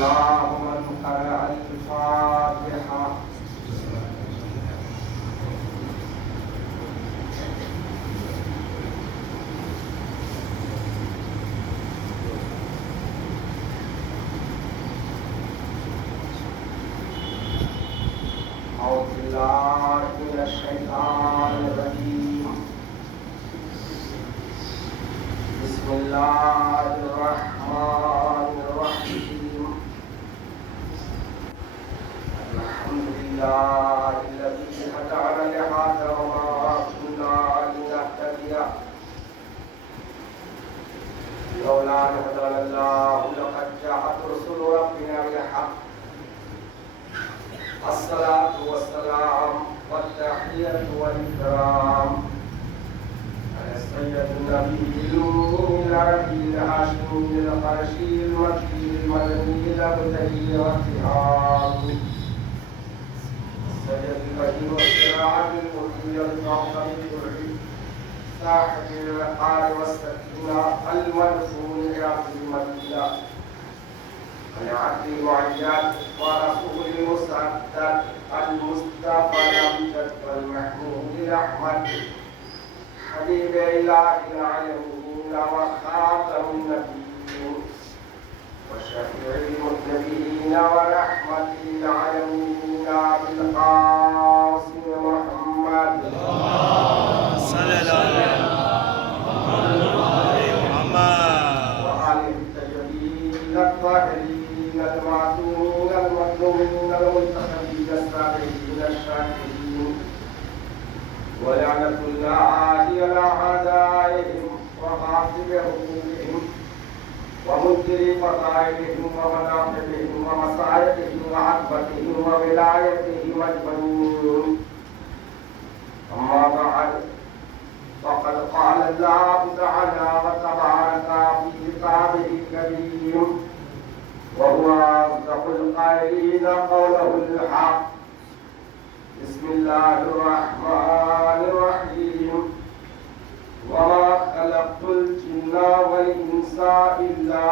الله من قرأ الفاتحة. أعوذ بالله من الشيطان الرجيم. بسم الله الرحمن الرحيم. الحمد لله الذي هدانا لهذا وما كنا لنهتدي لولا أن هدانا الله لقد جاءت رسل ربنا بالحق. الصلاة والسلام والتحية والإكرام على السيد النبي الأمي العربي الهاشمي القرشي المكي المدني الأبتهي والتهام السيد البديع والسراج المرضي الكوكب الدرعي صاحب الوقار والسكينة المدفون إلى المدينة العبد المعيد ورسول المسدد المصطفى الامجد والمحمود الاحمد حبيب اله العالمين وخاتم النبيين وشفيع المذنبين ورحمة العالمين بالقاسم محمد صلى الله عليه محمد وآله الطيبين الطاهرين المعصومين المظلومين المنتخبين السابقين الشاكرين ولعنة الله على أعدائهم وغاصب حقوقهم ومنكر فضائلهم ومناقبهم ومصائبهم وعقبتهم وولايتهم أجمعين. أما بعد فقد قال الله تعالى وتبارك في كتابه الكريم وهو أصدق القائلين قوله الحق. بسم الله الرحمن الرحيم. وما خلقت الجن والإنس إلا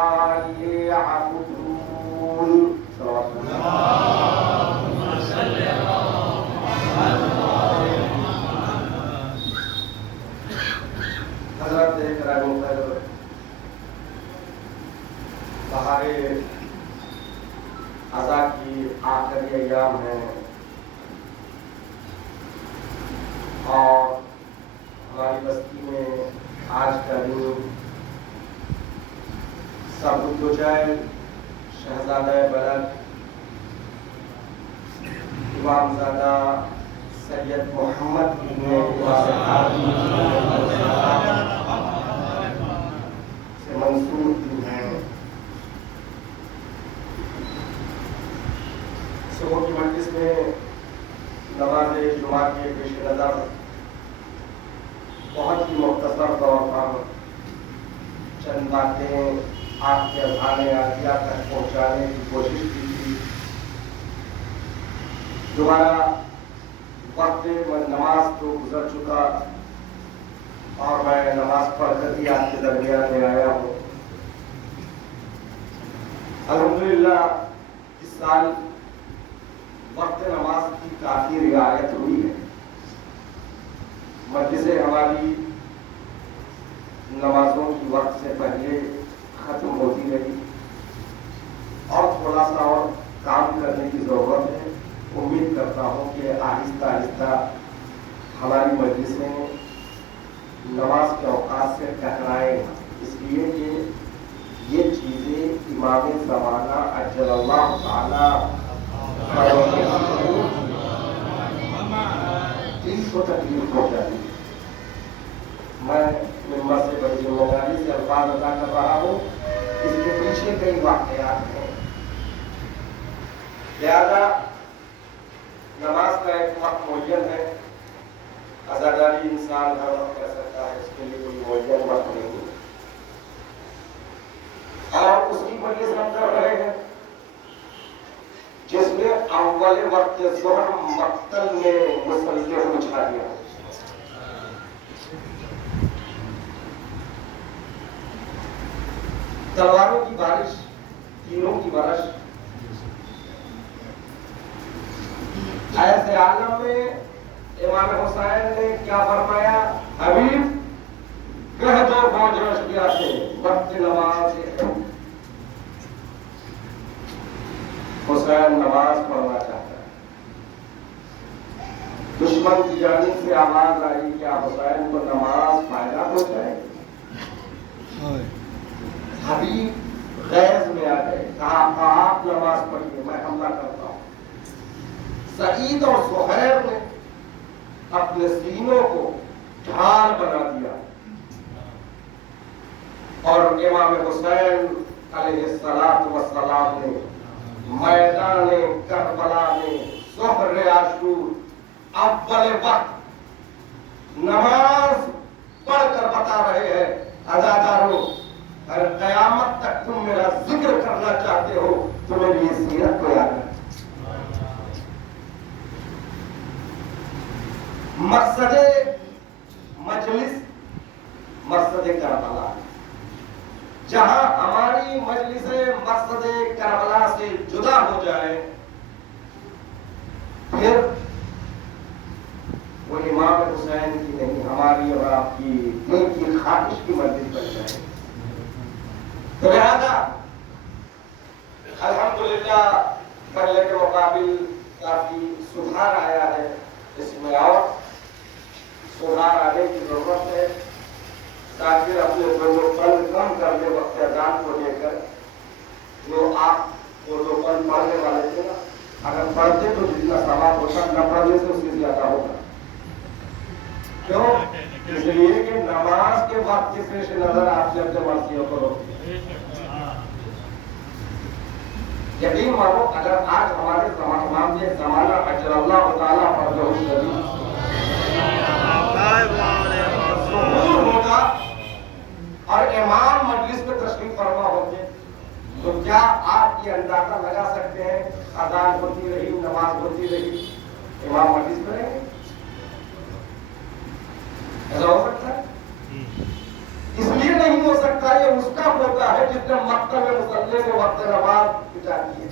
ليعبدون. اللهم صل على حضرت کرام بہار عزا کی آخری ایام ہے اور ہماری بستی میں آج کا دن سبزوجیل شہزادہ بلد امامزادہ سید محمد سے منصور دن ہے. صبح کی مجلس میں نماز جمعہ کے پیش نظر بہت ہی مختصر طور پر چند باتیں آپ کے اذہان عالیہ تک پہنچانے کی کوشش کی تھی. دوبارہ وقت نماز تو گزر چکا اور میں نماز پڑھ کر ہی آپ کے درمیان میں آیا ہوں. الحمدللہ اس سال وقت نماز کی کافی رعایت ہوئی ہے. مجلسیں ہماری نمازوں کی وقت سے پہلے ختم ہوتی رہی اور تھوڑا سا اور کام کرنے کی ضرورت ہے. امید کرتا ہوں کہ آہستہ آہستہ ہماری مجلسیں نماز کے اوقات سے ٹکرائیں، اس لیے کہ یہ چیزیں امام زمانہ اجل اللہ تعالی ان کو تکلیف ہو جاتی ہے. میں ممبر سے بڑی ذمہ داری سے الفاظ ادا کر رہا ہوں. اس کے پیچھے کئی واقعات ہیں. لہذا نماز کا ایک وقت معین ہے. عزاداری انسان ہر وقت کر سکتا ہے، اس کے لیے کوئی معین وقت نہیں ہے. اور اس کی مجلس ہم کر رہے ہیں جس میں اول وقت ظہر مقتل میں مسلسل کو بچھا دیا. تلواروں کی بارش، تیروں کی بارش عالم میں امام حسین نے کیا فرمایا؟ حبیب کہہ دو فوج رشدیہ سے وقت نماز ہے۔ حسین نماز پڑھنا چاہتا ہے۔ دشمن کی جانب سے آواز آئی کیا حسین کو نماز فائدہ پہنچائے؟ حبیب غیظ میں آ گئے، کہا آپ نماز پڑھیے میں حملہ کرتا ہوں۔ سعید اور سہیل نے اپنے سینوں کو ڈھال بنا دیا اور امام حسین علیہ السلام نے میدان کربلا میں ظہر عاشور اول وقت نماز پڑھ کر بتا رہے ہیں عزاداروں، اگر قیامت تک تم میرا ذکر کرنا چاہتے ہو تو میری یہ سیرت کو یاد رکھو۔ مقصد مجلس مقصد کربلا، جہاں ہماری مجلس مقصد کربلا سے جدا ہو جائے پھر وہ امام حسین کی نہیں ہماری اور آپ کی دل کی خواہش کی مجلس بن جائے۔ تو لہذا الحمدللہ پہلے کے مقابل کافی سدھار آیا ہے، اس میں اور سدھار آنے کی ضرورت ہے تاکہ اپنے دونوں پن کم کرنے وقت اذان کو لے کر جو آپ دونوں پن پڑھنے والے تھے نا، اگر پڑھتے تو جتنا ثواب ہوتا نہ پڑھنے سے اس سے زیادہ ہوگا۔ کیوں؟ اس لیے کہ نماز کے وقت کے پیش نظر آپ جب مرضیوں کرو۔ یقین مانو اگر آج ہمارے امام یہ زمانہ اجر اللہ تعالیٰ فرجہ شریف ظہور ہوگا اور امام مجلس میں تشریف فرما ہوتے تو کیا آپ یہ اندازہ لگا سکتے ہیں اذان ہوتی رہی نماز ہوتی رہی امام مجلس میں رہیں گے؟ ایسا ہو سکتا ہے؟ اس لیے نہیں ہو سکتا، یہ اس کا ہوتا ہے جس نے مکتب مصلی کو وقت نماز بچا دی ہے۔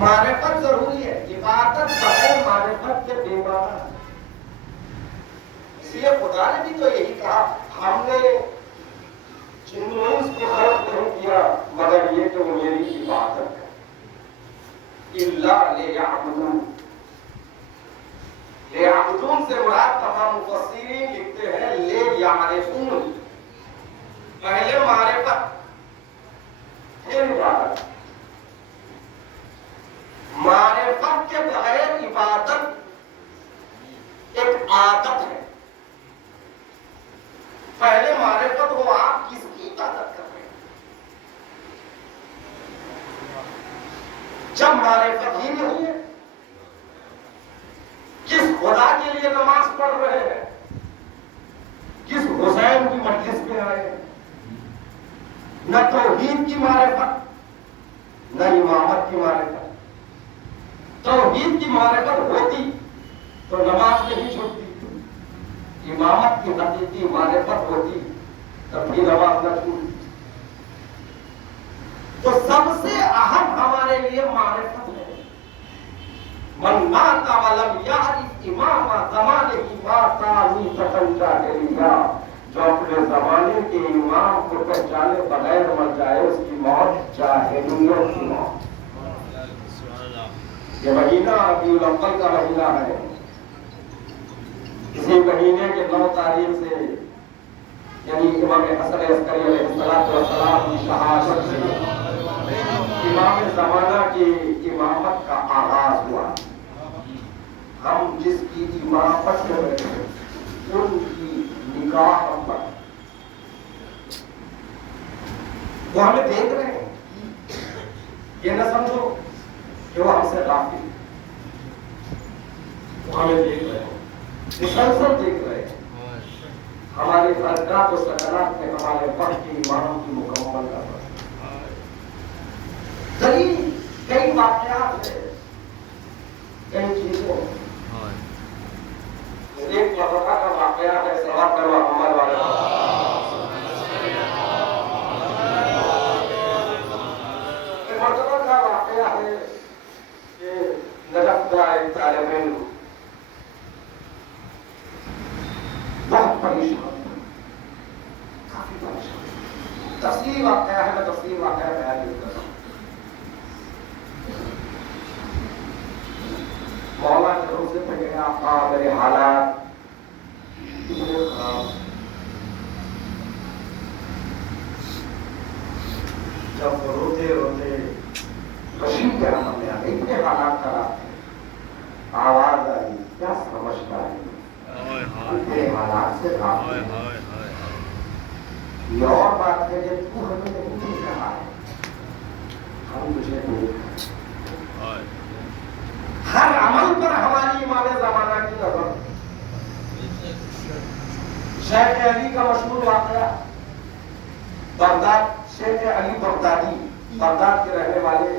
معرفت ضروری ہے، عبادت بغیر معرفت کے بے معنی ہے۔ اس لیے خدا نے بھی تو یہی کہا، ہم نے جنوس کو خلق نہیں کیا مگر یہ کہ وہ میری عبادت ہے۔ الا لیعبدون، لیعبدون سے مراد تمام مفسرین لکھتے ہیں لیعرفون، پہلے معرفت پھر عبادت۔ معرفت کے بغیر عبادت ایک عادت ہے۔ پہلے معرفت ہو آپ کس کی عبادت کر رہے ہیں۔ جب معرفت ہی نہیں ہے، کس خدا کے لیے نماز پڑھ رہے ہیں، کس حسین کی مجلس میں آئے ہیں، نہ توحید کی معرفت نہ امامت کی معرفت۔ توحید کی معرفت ہوتی تو نماز نہیں چھوٹتی، امامت کی حقیقی معرفت ہوتی تب بھی نماز نہ چھوٹتی۔ تو سب سے اہم ہمارے لیے معرفت ہے۔ من مات ولم یعرف امام زمانہ ماتانی فتن جاہلیہ، جو اپنے زمانے کے امام کو پہچانے بغیر مر جائے اس کی موت جاہلیت کی موت۔ یہ مہینہ ربیع الاول کا مہینہ ہے، اسی مہینے کے 9 تاریخ سے یعنی امام حسن عسکری علیہ السلام کی شہادت سے امام زمانہ کی امامت کا آغاز ہوا۔ ہم جس کی امامت میں بیٹھے ان کی نگاہ ہم پر، وہ ہمیں دیکھ رہے ہیں، یہ نہ سمجھو کہ وہ ہم سے غافل، وہ ہمیں دیکھ رہے ہیں، مسلسل دیکھ رہے ہیں۔ ہماری حرکات و سکنات میں ہمارے وقت کی امام کی مکمل کر رہے ہیں۔ کئی واقعات ہیں، کئی چیزیں ہیں۔ ایک مرتبہ کا واقعہ ہے سواب کروا محمد والے ایک مرتبہ کا واقعہ ہے کہ نجف کا ایک طالب علم بہت پریشان، کافی پریشان، تفصیلی واقعہ ہے، میں تفصیلی واقعہ بیان نہیں کر رہا ہوں۔ مولا کے روزے پہ گیا، آقا میرے حالات اتنے خراب، جب روتے روتے بشیر کے عمل میں آ گئی، اتنے حالات خراب تھے، آواز آئی، کیا سمجھتا ہے اتنے حالات سے کام ہے۔ یہ اور بات ہے کہ تو ہمیں نہیں دیکھ رہا ہے، ہم تجھے دیکھ رہے ہیں۔ ہر عمل پر ہماری امام زمانہ کی نظر۔ شیخ علی کا مشہور واقعہ، بغداد، شیخ علی بغدادی بغداد کے رہنے والے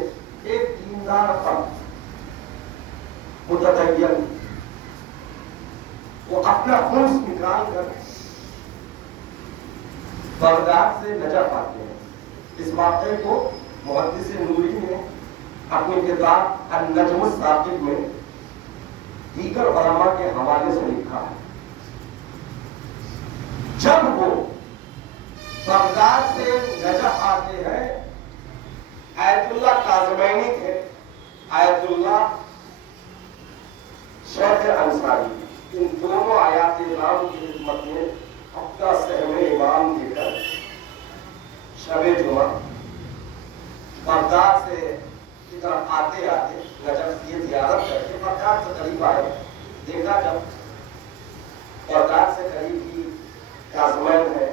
ایک دیندار فرد، متدین، وہ اپنا خلوص نکال کر بغداد سے نجف آتے ہیں۔ اس واقعے کو محدث نوری نے اپنی کتاب النجم الثاقب میں دیگر علماء کے حوالے سے لکھا ہے۔ جب وہ بغداد سے نجف آتے ہیں، آیت اللہ کاظمینی تھے، آیت اللہ شیخ انصاری، ان دونوں آیات نام کی خدمت میں اپنا سہم امام دے کر شب جمعہ بغداد سے کی طرف آتے آتے نجف کی زیارت کر کے بغداد سے قریب آئے، دیکھا جب بغداد سے قریب ہی کاظمین ہے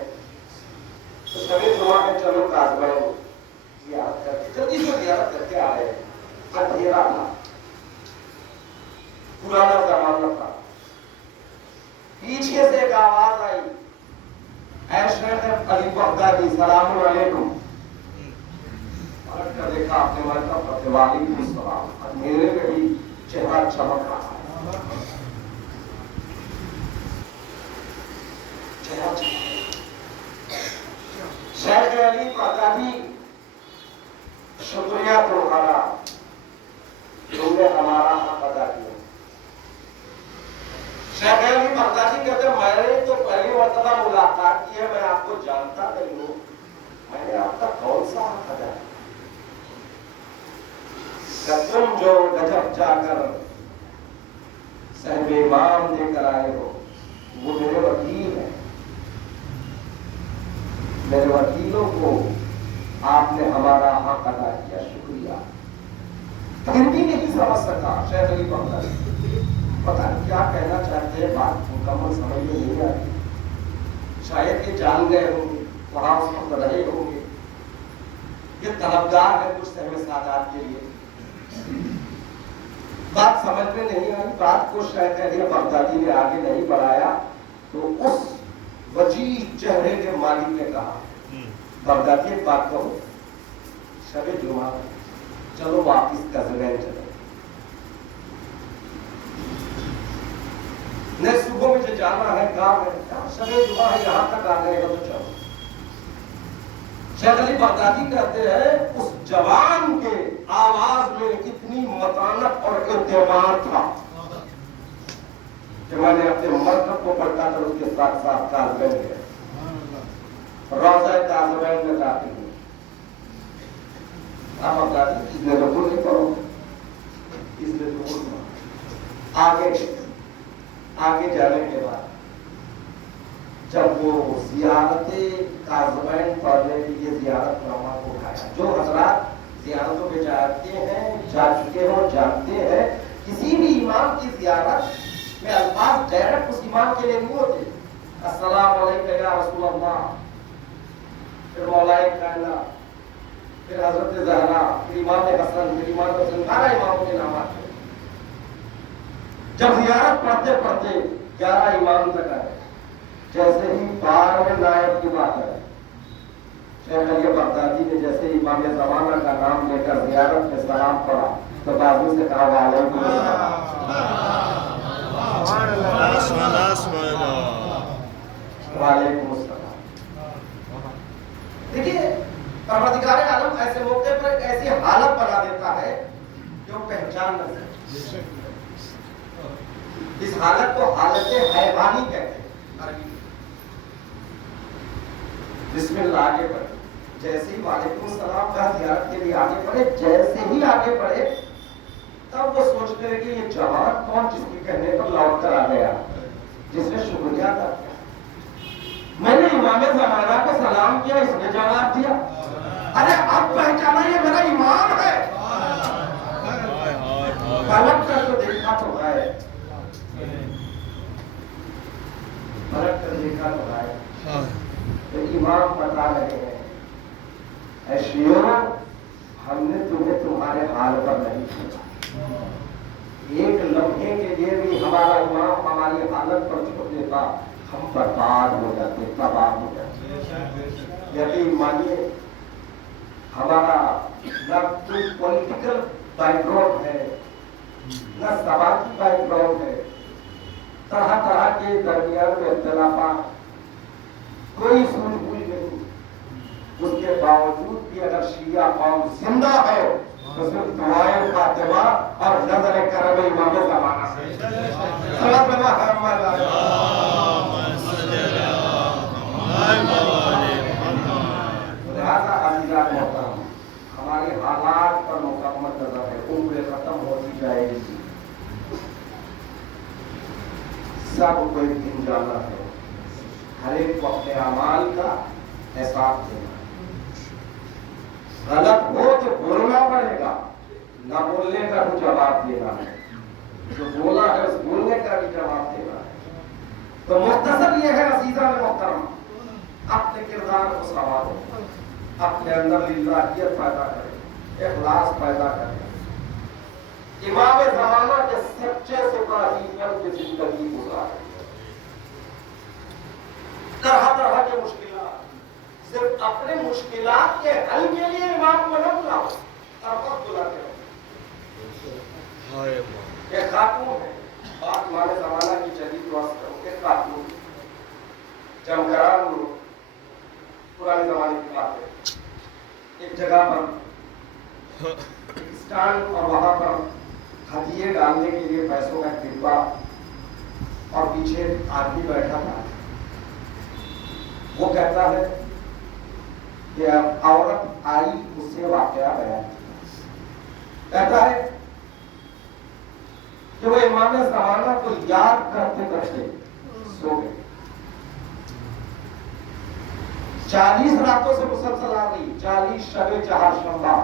تو شب جمعہ ہے، چلو کاظمین زیارت کر کے جلدی سے زیارت کر کے آ رہے ہیں۔ اندھیرا تھا، پرانا زمانہ تھا، پیچھے سے ایک آواز آئی، اے شیخ علی بغدادی سلام علیکم۔ پلٹ کر دیکھا، آپ نے مانا فتح وعلیکم السلام، اندھیرے میں بھی چہرہ چمک رہا ہے، چہرہ چمک۔ شیخ علی بغدادی شکریہ تمہارا، تم نے ہمارا حق ادا کیا۔ شیخ علی بغدادی کہتے ہیں میں نے تو پہلی مرتبہ ملاقات کی ہے، میں آپ کو جانتا نہیں ہوں، میں نے آپ کا کون سا حق ادا کیا؟ کہ تم جو نجف جا کر صاحب امام دے کر آئے ہو وہ میرے وکیل ہیں، میرے وکیلوں کو آپ نے ہمارا حق ادا کیا، شکریہ۔ پھر بھی نہیں سمجھ سکا شیخ علی بغدادی، پتہ نہیں کیا کہنا چاہتے ہیں، بات مکمل سمجھ میں نہیں آئی، شاید یہ جان گئے ہوں گے، وہاں اس وقت رہے ہوں گے، یہ طلبگار ہے کچھ سہم سادات کے لیے، بات سمجھ میں نہیں آئی، بات کو شیخ علی بغدادی نے آگے نہیں بڑھایا تو اس وجیح چہرے کے مالک نے کہا بغدادی ایک بات کہو، شب جمعہ چلو واپس کاظمین چلو، نہیں صبح مجھے جانا ہے، کام ہے، شب جمعہ ہے یہاں تک آ گئے ہو تو چلو۔ شیخ علی بغدادی کہتے ہیں اس جوان کے آواز میں اتنی متانت اور اعتبار تھا کہ میں نے اپنے مرکب کو پڑھتا کر اس کے ساتھ ساتھ کاظمین گئے، روضہ کاظمین میں جاتے ہیں۔ آپ بغدادی اس نے رکو نہیں پڑھو، اس نے تو آگے جانے کے بعد جب وہ زیارت کاظمین پڑھنے کے لیے زیارت نامہ کو اٹھایا، جو حضرات زیارتوں پہ جاتے ہیں، جا چکے ہوں، جانتے ہیں کسی بھی امام کی زیارت میں الفاظ ڈائریکٹ اس امام کے لیے نہیں ہوتے، السلام علیکم یا رسول اللہ، پھر مولائے کائنات، پھر حضرت زہرا، پھر امام حسن، پھر امام حسن، 12 اماموں کے نام آتے ہیں۔ جب زیارت پڑھتے پڑھتے 11 امام تک آئے، جیسے ہی 12ویں نائب کی بات ہے، شیخ علی بغدادی نے جیسے امام زمانہ کا نام لے کر زیارت میں سلام پڑھا تو بازو سے کہا وعلیکم وعلیکم السلام۔ دیکھیے پروردگار عالم ایسے موقع پر ایسی حالت بنا دیتا ہے کہ وہ پہچان نہ سکے. اس حالت کو حالت حیوانی کہتے ہیں عربی. بسم اللہ آگے بڑھے. جیسے ہی وعلیکم السلام کا زیارت کے لیے آگے بڑھے, جیسے ہی آگے بڑھے تب وہ سوچتے رہے کہ یہ جوان کون جس کے کہنے پر لوٹ کر آ گیا, جس نے شکریہ ادا کیا. میں نے امام زمانہ کو سلام کیا, اس نے جواب دیا. ارے اب پہچانا یہ میرا امام ہے. پلٹ کر تو دیکھا تو ہے, پلٹ کر دیکھا تو ہے. امام بتا رہے ہیں, اے شیعو, ہم نے تمہیں تمہارے حال پر نہیں چھوڑا. ایک لمحے کے لیے بھی ہمارا امام ہماری حالت پر چھوڑ دیتا, ہم برباد ہو جاتے, تباہ ہو جاتے. یقین مانیے ہمارا نہ کوئی پولیٹیکل بیک گراؤنڈ ہے, نہ سماجی بیک گراؤنڈ ہے. طرح طرح کے درمیان میں اختلافات, کوئی سوجھ بوجھ نہیں. اس کے باوجود بھی اگر شیعہ قوم زندہ ہے تو صرف دعائیں فاطمہ اور نظر کرم امام زمانہ سے. لہذا عزیزان محترم, ہمارے حالات پر مکمل نظر ہے. عمر ختم ہوتی جائے گی, سب کو ایک دن جانا ہے. ہر ایک کو اپنے اعمال کا احساس دینا. غلط ہو تو بولنا پڑے گا, نہ بولنے کا بھی جواب دینا ہے. جو بولا ہے اس بولنے کا بھی جواب دینا ہے. تو مختصر یہ ہے عزیزان محترم, اپنے کردار کو سنوارو, اپنے اندر للہیت پیدا کریں, اخلاص پیدا کریں. امام زمانہ کے سچے سپاہیوں کی زندگی گزاریں. طرح طرح کے مشکلات, صرف اپنے مشکلات کے حل کے لیے امام کو نہ بلاؤ, طرف بلاتے ہو. ایک خاتون ہے, بات امام زمانہ کی چلی تو کرو. ایک خاتون جمگران پرانے زمانے کی بات ہے, ایک جگہ پر اسٹینڈ اور وہاں پر ہدیے ڈالنے کے لیے پیسوں کا ڈبہ اور پیچھے آدمی بیٹھا تھا. وہ کہتا ہے کہ عورت آئی, اس سے واقعہ بیان کہتا ہے کہ وہ امام زمانہ کو یاد کرتے کرتے سو گئے. 40 راتوں سے مسلسل آ گئی, 40 شب چہارشنبہ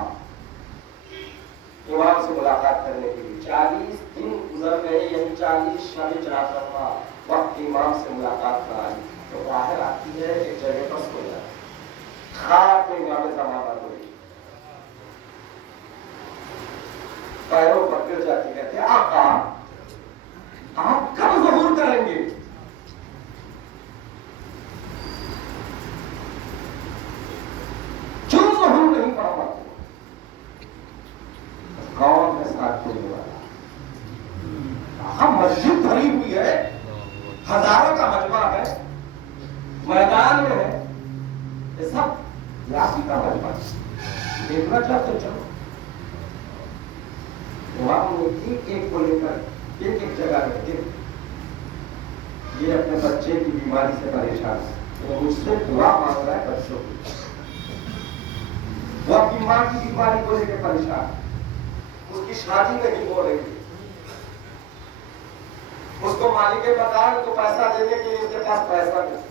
امام سے ملاقات کرنے کے لیے. 40 دن گزر گئے, یعنی 40 شب چہارشنبہ وقت امام سے ملاقات کرائی. تو باہر آتی ہے, ایک جگہ پر سو جاتی, خواب میں امام زمانہ کو پیروں پر گر جاتی, کہتے ہیں آقا آپ کب ظہور کریں گے؟ کیوں ظہور نہیں پڑ پاتے؟ کون ہے ساتھ دینے والا؟ ہم مسجد بھری ہوئی ہے, ہزاروں کا مجمع ہے, میدان میں ہے, یہ سب یاسی کا مجمع ہے. دیکھنا چاہتے ہو چلو. امام نے ایک ایک کو لے کر ایک ایک جگہ رکھتے, یہ اپنے بچے کی بیماری سے پریشان ہے, وہ مجھ سے دعا مانگ رہا ہے بچوں کی. وہ اپنی ماں کی بیماری کو لے کے پریشان, اس کی شادی نہیں ہو رہی, اس کو مالک مکان کو پیسہ دینے کے لیے اس کے پاس پیسہ نہیں.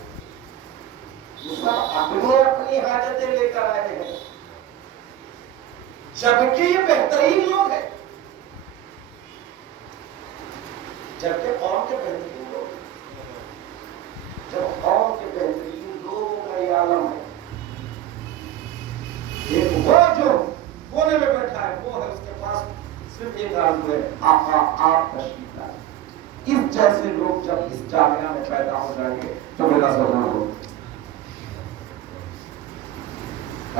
اپنی حاجتیں لے کر آئے ہیں, جبکہ یہ بہترین لوگ ہیں, جبکہ قوم کے بہترین لوگ, جب قوم کے بہترین لوگوں کا یہ عالم ہے. ایک وہ جو کونے میں بیٹھا ہے وہ ہے, اس کے پاس صرف ایک آرزو ہے, آقا آپ تشریف لائیں. اس جیسے لوگ جب اس جامعہ میں پیدا ہو جائیں گے تو میرا ضرور ہو.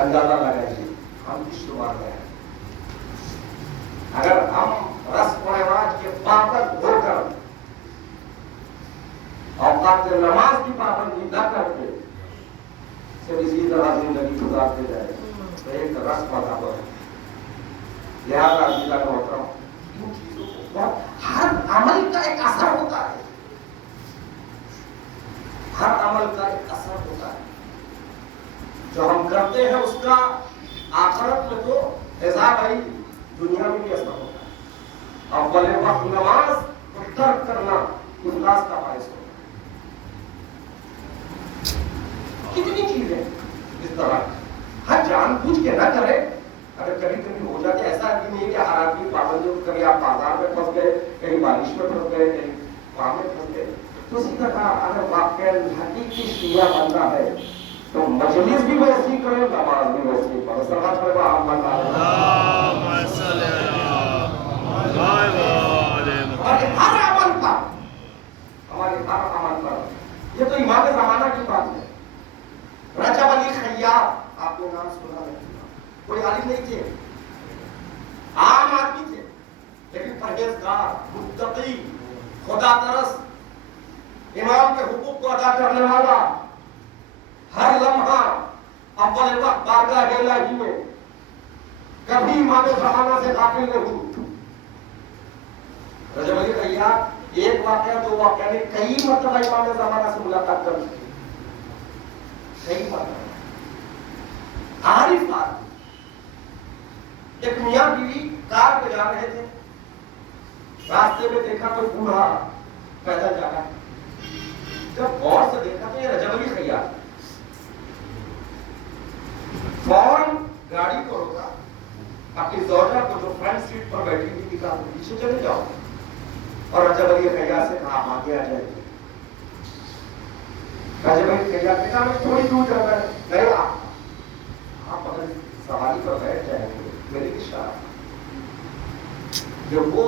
اندازہ لگائیے ہم کس شمار میں ہیں. اگر ہم رسم و رواج کے پابند ہو کر اوقات نماز کی پابندی نہ کرتے صرف اسی طرح زندگی گزارتے جائیں تو ایک رسم ادا ہو. لہٰذا عزیزان محترم ان چیزوں کو ہر عمل کا ایک اثر ہوتا ہے، ہر عمل کا ایک اثر ہوتا ہے جو ہم کرتے ہیں اس کا آخرت میں تو حساب ہے، دنیا میں بھی اثر ہوتا ہے۔ اول وقت نماز کو ترک کرنا افلاس کا باعث ہوتا ہے۔ کتنی چیزیں اس طرح ہر جان بوجھ کے نہ کرے، اگر کبھی کبھی ہو جاتے ایسا بھی نہیں کہ ہر آدمی پابندی، کبھی آپ بازار میں پھنس گئے، کہیں بارش میں پھنس گئے، کہیں وہاں میں پھنس گئے، تو اسی طرح اگر واقعہ حقیقی شیعہ بننا ہے تو مجلس بھی ویسی کرے، نماز بھی ویسی پڑھے، صلوات پڑھے آپ بننا ہمارے ہر عمل پر، ہمارے ہر عمل پر، یہ تو امام زمانہ کی بات ہے۔ رجب علی خیاط، آپ نے نام سنا ہے، کوئی عالم نہیں تھے، عام آدمی تھے، لیکن پرہیزگار، متقی، خدا ترس، امام کے حقوق کو ادا کرنے والا، ہر لمحہ اول وقت بارگاہ الہی میں، کبھی امام زمانہ سے غافل نہیں۔ رجب علی خیاط ایک واقعہ دو واقعہ نے کئی مرتبہ امام زمانہ سے ملاقات کر لی، کئی مرتبہ۔ عارف آدمی، ایک میاں بیوی کار پہ جا رہے تھے، راستے میں دیکھا کوئی بوڑھا پیدل جا رہا ہے، جب غور سے دیکھا تو یہ رجب علی خیاط، فوراً گاڑی کو روکا، اپنی زوجہ کو جو فرنٹ سیٹ پر بیٹھی ہوئی تھی کہا پیچھے چلے جاؤ، اور رجب علی خیاط سے کہا آگے آ جائے۔ رجب علی خیاط نے کہا میں تھوڑی دور جانا ہے، نہیں آپ اگر سواری پر بیٹھ جائیں گے میری اشارہ، جب وہ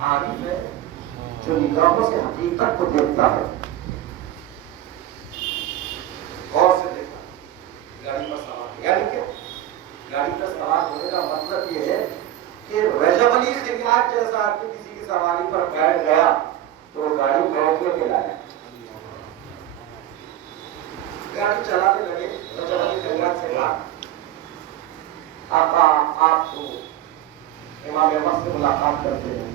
عارف ہے جو نگاہوں سے حقیقت کو دیکھتا ہے، غور سے دیکھتا گاڑی پر سوار، یعنی کہ گاڑی پر سوار ہونے کا مطلب یہ ہے کہ رجب علی خیاط جیسا آدمی کسی کی سواری پر بیٹھ گیا تو وہ گاڑی بیٹھنے کے لایا، گاڑی چلانے لگے۔ رجب علی خیاط سے کہا آقا آپ کو امام وقت سے ملاقات کرتے ہیں،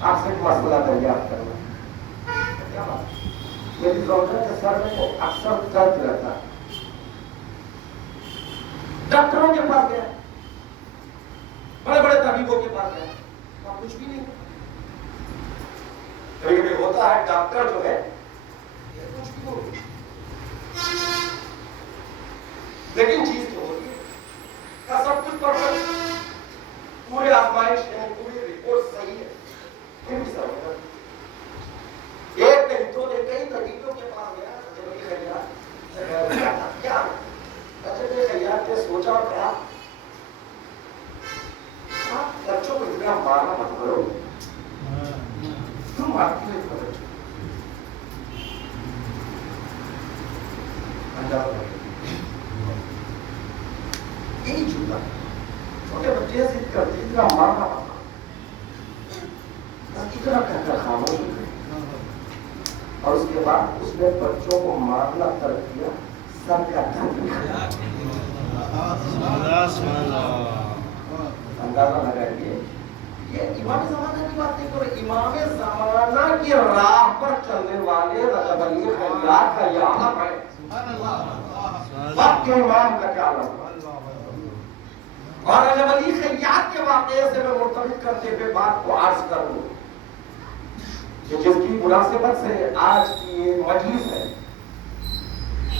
آپ سے ایک مسئلہ دریافت کرنا۔ کیا بات؟ میری زوجہ کے سر میں اکثر درد رہتا ہے، ڈاکٹروں کے پاس گیا، بڑے بڑے طبیبوں کے پاس گیا، وہاں کچھ بھی نہیں۔ کبھی کبھی ہوتا ہے ڈاکٹر جو ہے یہ کچھ بھی ہو، لیکن چیز تو ہوتی ہے کا سب کچھ پرفیکٹ، پورے آزمائش ہے، پوری رپورٹ صحیح ہے، پھر بھی سب ہوتا ہے۔ ایک نہیں دو نہیں کئی طبیبوں کے پاس گیا، رجب علی خیاط کیا رجب علی خیاط نے سوچا اور کہا آپ بچوں کو اتنا مارنا مت کرو، کیوں مارتی ہو اتنا بچوں؟ اندازہ یہی جملہ، چھوٹے بچے ضد کرتے اتنا مارنا پڑتا، اتنا کہتا خاموش ہو گئے، اور اس کے بعد اس نے بچوں کو مارنا ترک کیا، سب کا درد دکھایا۔ اندازہ لگائیے، یہ امام زمانہ کی بات نہیں کرو، امام زمانہ کی راہ پر چلنے والے رجب علی خیاط کا یہ عالم ہے، وقت کے امام کا کیا عالم ہے۔ اور رجب علی خیاط کے واقعے سے میں مرتبط کرتے ہوئے بات کو عرض کروں کہ جس کی مناسبت سے آج کی یہ مجلس ہے،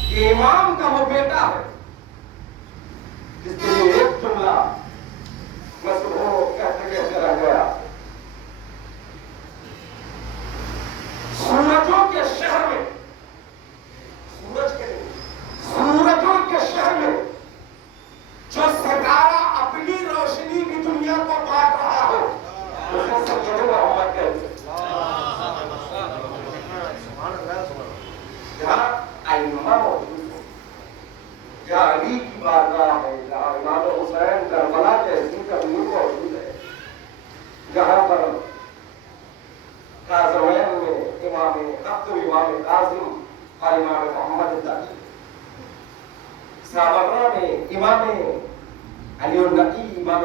کہ امام کا وہ بیٹا ہے جس کے لیے ایک جملہ بس وہ کہتے کہتے رہ گیا، سورجوں کے شہر میں، سورجوں کے شہر میں جو ستارہ اپنی روشنی کی دنیا کو بانٹ رہا ہو اسے سید محمد کہتے ہیں۔ جہاں ائمہ موجود ہیں، جہاں علی کی بارگاہ ہے، جہاں امام حسین کربلا جیسی کبیر موجود ہے، جہاں پر کاظمین میں امام حق امام کاظم اور امام محمد تقی، سابقہ میں امام علی النقی امام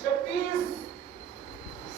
26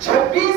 26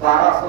1200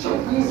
26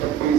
26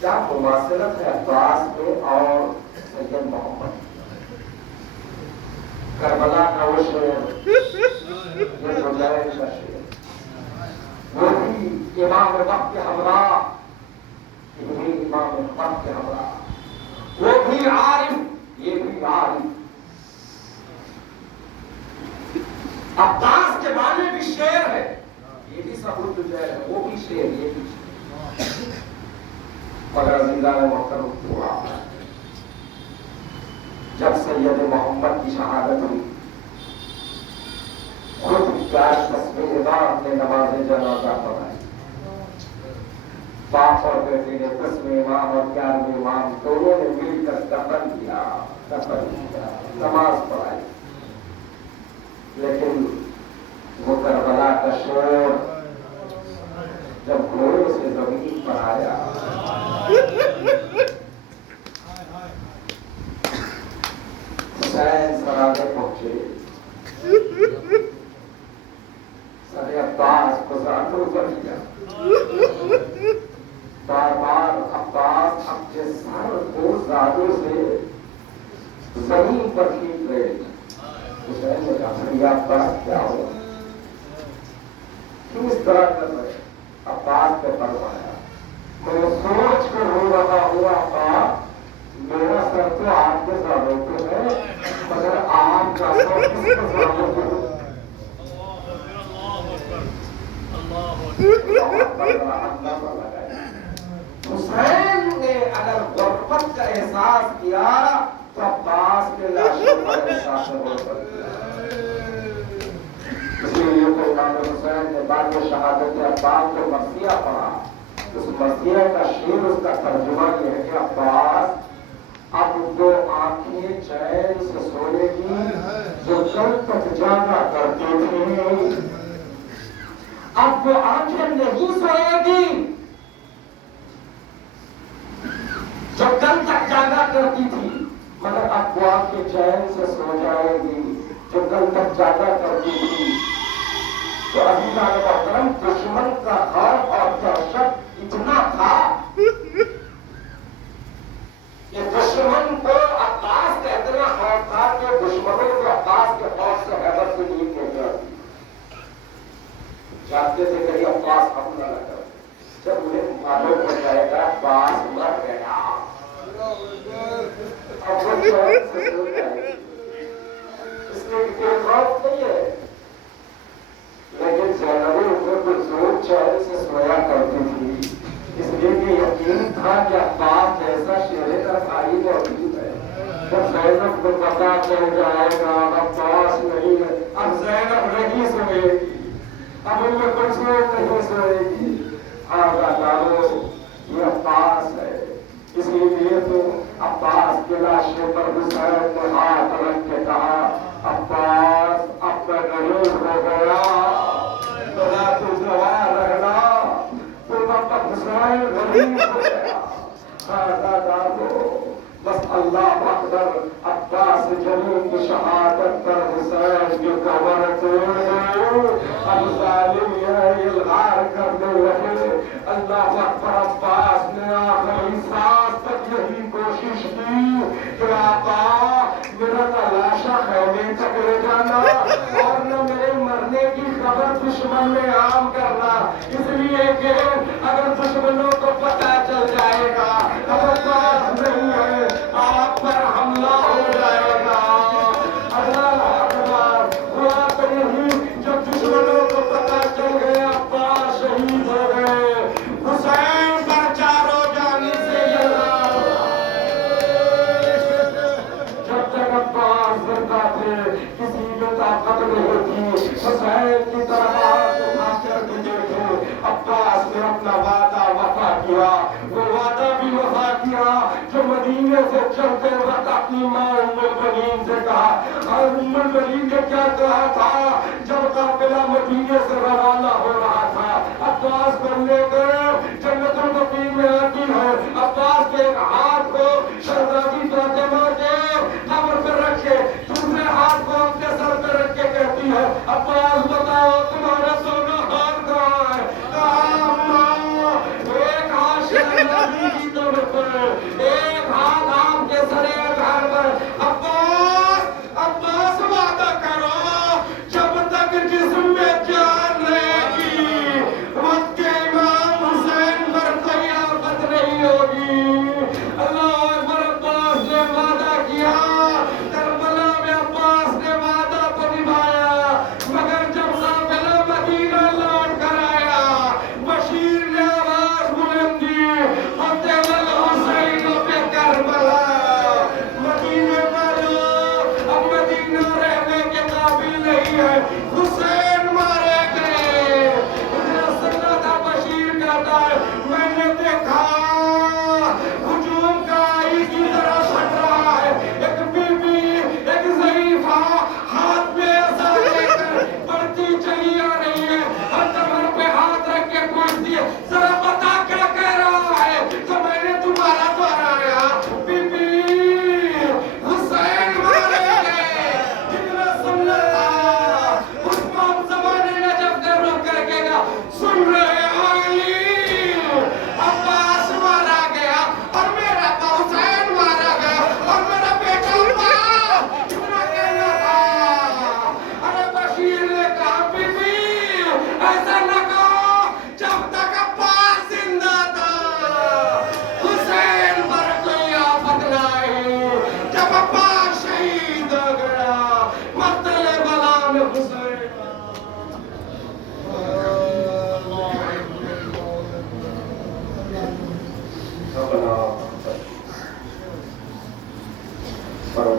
کیا مماثلت ہے عباس میں اور سید محمد؟ کربلا کا وہ شعر، یہ مجاہد کا شعر، وہ بھی امام وقت کے ہمراہ، یہ بھی امام وقت کے ہمراہ، وہ بھی عارف، یہ بھی عارف۔ عباس کے بارے بھی شعر ہے، یہ بھی ثبوت جو ہے، وہ بھی شعر، یہ بھی شعر۔ مگر عزیزان محترم ہوا، جب سید محمد کی شہادت ہوئی، خود پیار تصویر امام نے نماز جنازہ پڑھائی، باپ اور بیٹے نے 10ویں امام اور 11ویں امام دونوں نے مل کر دفن کیا، نماز پڑھائی۔ لیکن وہ کربلا کا شور جب گھوڑے سے زمین پر آیا، حسین سرانے پہنچے، سر عباس کو زانوں پر لیا، بار بار عباس اپنے سر کو زانوں سے زمین پر کھینچ رہے۔ حسین نے کہا بھائی عباس کیا ہوا، کیوں اس طرح کر رہے؟ عباس نے فرمایا میں سوچ کر رو رہا ہوں عباس، میرا سر تو آپ کے زانوں پہ ہے، مگر آپ کا سر کس کے زانوں پہ ہے؟ حسین نے اگر غربت کا احساس کیا تو عباس کے لاشوں پر احساس غربت کیا۔ اسی لیے تو امام حسین نے بعد میں شہادت عباس کو مرثیہ پڑھا، اس مرثیہ کا شعر، اس کا ترجمہ یہ ہے کہ عباس اب دو آنکھیں چین سے سونے گی جو کل تک جاگا کرتی تھی، اب وہ آنکھیں نہیں سوئے گی جو کل تک جاگا کرتی تھی، مگر اب وہ آنکھیں چین سے سو جائے گی جو کل تک جاگا کرتی تھی۔ تو عزیزان محترم، دشمن کا خوف اور دہشت اتنا تھا کہ دشمن کو عباس کا اتنا خوف تھا کہ دشمنوں کو عباس کے خوف سے حیبت سے نیند نہیں کرتی، چاہتے تھے کہ عباس حملہ نہ کر۔ جب انہیں معلوم ہو جائے گا عباس مر گیا، اب وہ چین سے سو جائے گی، اس لیے کوئی خوف نہیں ہے۔ لیکن زینب کلثوم چین سے سویا کرتی تھی، اس لیے کہ یقین تھا کہ عباس جیسا شیر کا بھائی موجود ہے۔ جب زینب کو پتا چل جائے گا عباس نہیں ہے، اب زینب نہیں سوئے گی، اب ان میں کچھ نہیں سوئے گی، آگاہ یہ عباس ہے۔ اسی لیے تو عباس کے لاشے پر حسین نے ہاتھ رکھ کے کہا عباس اب میں غریب ہو گیا، بنا تو جوان رہنا، تم اب حسین غریب ہو گیا، بس اللہ اکبر۔ عباس جلیل کی شہادت پر حسین کی قبر توڑ، اب ظالم یہ الغار کرنے لگے۔ اللہ اکبر۔ عباس نے آخری سانس تک یہی کوشش کی کہ آقا میرا تلاشا خیمے تک لے جانا اور نہ میرے مرنے کی خبر دشمن میں عام کرنا، اس لیے کہ اگر دشمنوں کو پتہ چل جائے گا اب عباس نہیں ہے، آپ پر حملہ ہو جائے گا۔ اللہ اکبر۔ ہوا تو نہیں، جب دشمنوں کو پتہ چل گیا عباس شہید ہو گئے، حسین پر چاروں جانب سے جلال۔ جب تک عباس زندہ تھے کسی میں طاقت نہیں تھی حسین کی طرف ہاتھ اٹھا کر کے دیکھے۔ عباس نے اپنا وعدہ وفا کیا، وہ وعدہ بھی وفا کیا جو مدینے سے چلتے وقت اپنی ماں ام المؤمنین سے کہا، اور ام المؤمنین نے کیا کہا تھا جب قافلہ مدینے سے روانہ ہو رہا تھا، عباس کو لے کر جنت البقیع میں آتی ہے، عباس کے ایک ہاتھ کو شہزادی فاطمہ کے قبر پر رکھے، دوسرے ہاتھ کو اپنے سر پہ رکھ کے کہتی ہے عباس بتاؤ تمہارا دونوں ہاتھ کہاں ہے؟ کہا اماں ایک ہاتھ شہزادی کی تو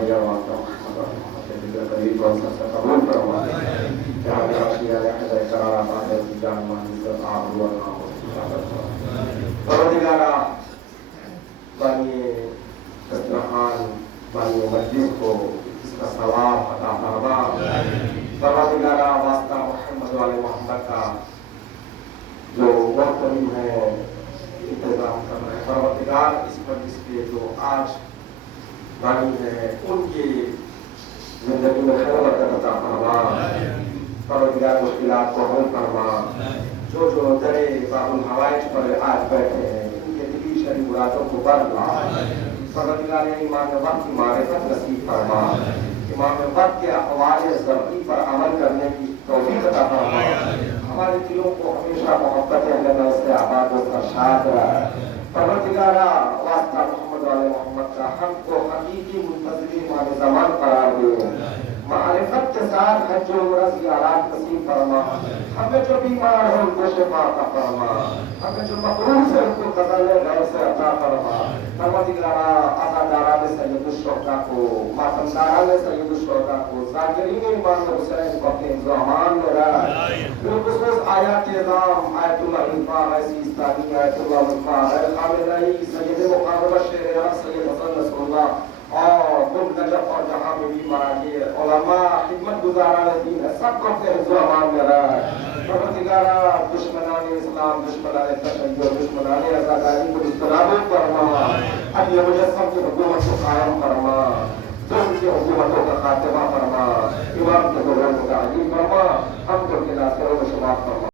بڑھیا واسطہ محمد کے ذکر قریب اور سب سے قبول فرما کہ ہمیں اشیاء لحظہ قرار آباد ہے کی جان مانی سے آب ہوا نہ ہو پروردگارہ بانی دسترخوان بانی مجلس کو اس کا ثواب عطا فرما پروردگارہ واسطہ محمد والے محمد کا جو محترم ہے انتظام کر رہے ہیں پروردگار اس مجلس کے جو آج بانی ہے ان کی زندگی میں خیر و برکت عطا فرما پروردگار مشکلات کو حل فرما جو درے باب الحوائج پر آج بیٹھے ہیں ان کے دلی شرعی مرادوں کو بر لا پروردگار امام وقت کی معرفت نصیب فرما امام وقت کے اقوال ضروری پر عمل کرنے کی توفیق عطا فرما ہمارے دلوں کو ہمیشہ محبت اہل بیت سے آباد و سرشاد رہا پروردگارہ واسطہ محمد والے محمد کا ہم کو حقیقی منتظری مال زمان قرار دے معرفت کے ساتھ حج و عمرہ زیارات نصیب فرما ہمیں جو بیمار ہیں ان کو شفا عطا فرما ہمیں جو مقروض ہیں ان کو قضاء غیر سے عطا فرما پروردگارہ عزاداران سید الشہداء کو ماتمداران سید الشہداء کو ذاکرین امام حسین کو اپنے حفظ و امان میں رکھ بالخصوص آیات اعظام آیت اللہ الفا ایسی استانی آیت اللہ الفا خامنائی سید مقابلہ شہر عرب سید حسن نصر اللہ اور ملک نجف اور جہاں میں بھی مراجع علماء خدمت گزاران دین ہے سب کو اپنے حفظ و امان میں رکھ پروردگارہ دشمنان اسلام دشمنان تشیع دشمنان عزاداری کو استنابود فرما عدل مجسم کی حکومت کو قائم فرما ظلم کی حکومتوں کا خاتمہ فرما امام کے دوران کو تعلیم فرما ہم کو کے ناصروں میں شمار فرما